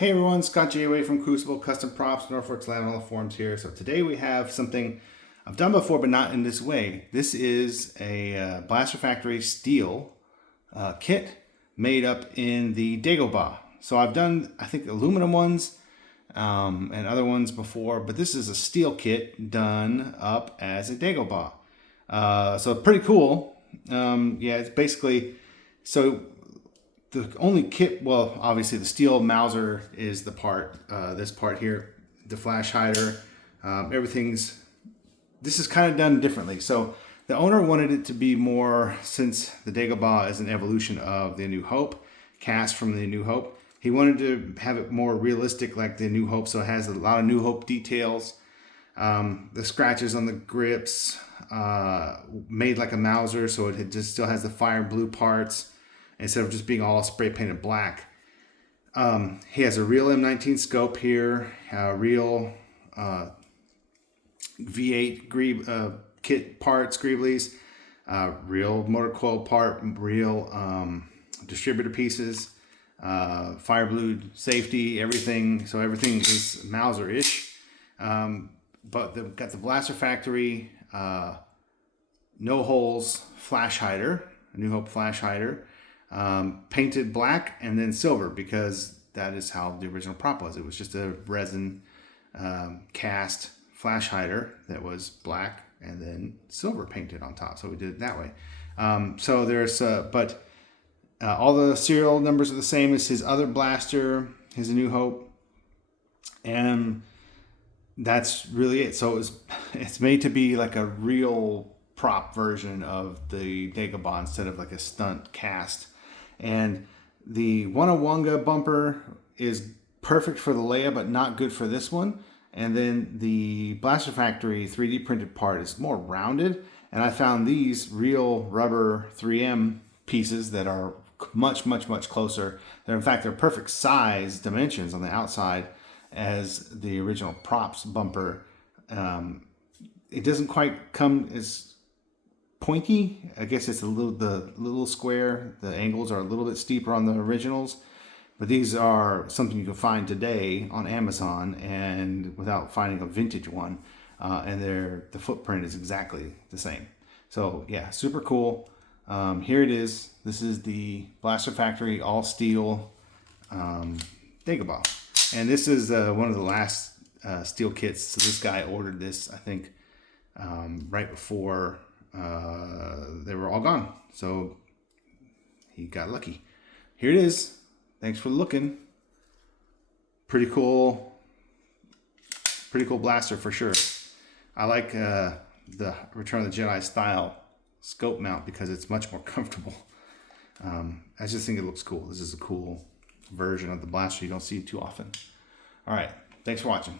Hey everyone, Scott J. Way from Crucible Custom Props, Norfolk's Land on the Forums here. So today we have something I've done before, but not in this way. This is a Blaster Factory steel kit made up in the Dagobah. So I've done, I think, aluminum ones and other ones before, but this is a steel kit done up as a Dagobah. So pretty cool. Yeah, it's basically, so the only kit, well, obviously the steel Mauser is the part, this part here, the flash hider, this is kind of done differently. So the owner wanted it to be more, since the Dagobah is an evolution of the New Hope, cast from the New Hope, he wanted to have it more realistic like the New Hope, so it has a lot of New Hope details. The scratches on the grips, made like a Mauser, so it just still has the fire blue parts, instead of just being all spray painted black. He has a real M19 scope here, real V8 kit parts, Greeblies, real motor coil part, real distributor pieces, fire blue safety, everything. So everything is Mauser-ish. But they've got the Blaster Factory, no holes flash hider, a New Hope flash hider. Painted black and then silver, because that is how the original prop was. It was just a resin cast flash hider that was black and then silver painted on top. So we did it that way. So there's, all the serial numbers are the same as his other blaster, his New Hope, and that's really it. So it's made to be like a real prop version of the Dagobah instead of like a stunt cast. And the Onawanga bumper is perfect for the Leia, but not good for this one. And then the Blaster Factory 3D printed part is more rounded. And I found these real rubber 3M pieces that are much, much, much closer. In fact, they're perfect size dimensions on the outside as the original props bumper. It doesn't quite come as pointy. I guess it's the little square. The angles are a little bit steeper on the originals, but these are something you can find today on Amazon and without finding a vintage one. And the footprint is exactly the same. So yeah, super cool. Here it is. This is the Blaster Factory all steel Dagobah, and this is one of the last steel kits. So this guy ordered this, I think, right before they were all gone, so he got lucky. Here it is. Thanks for looking. Pretty cool blaster for sure. I like the Return of the Jedi style scope mount because it's much more comfortable. I just think it looks cool. This is a cool version of the blaster you don't see too often. All right, thanks for watching.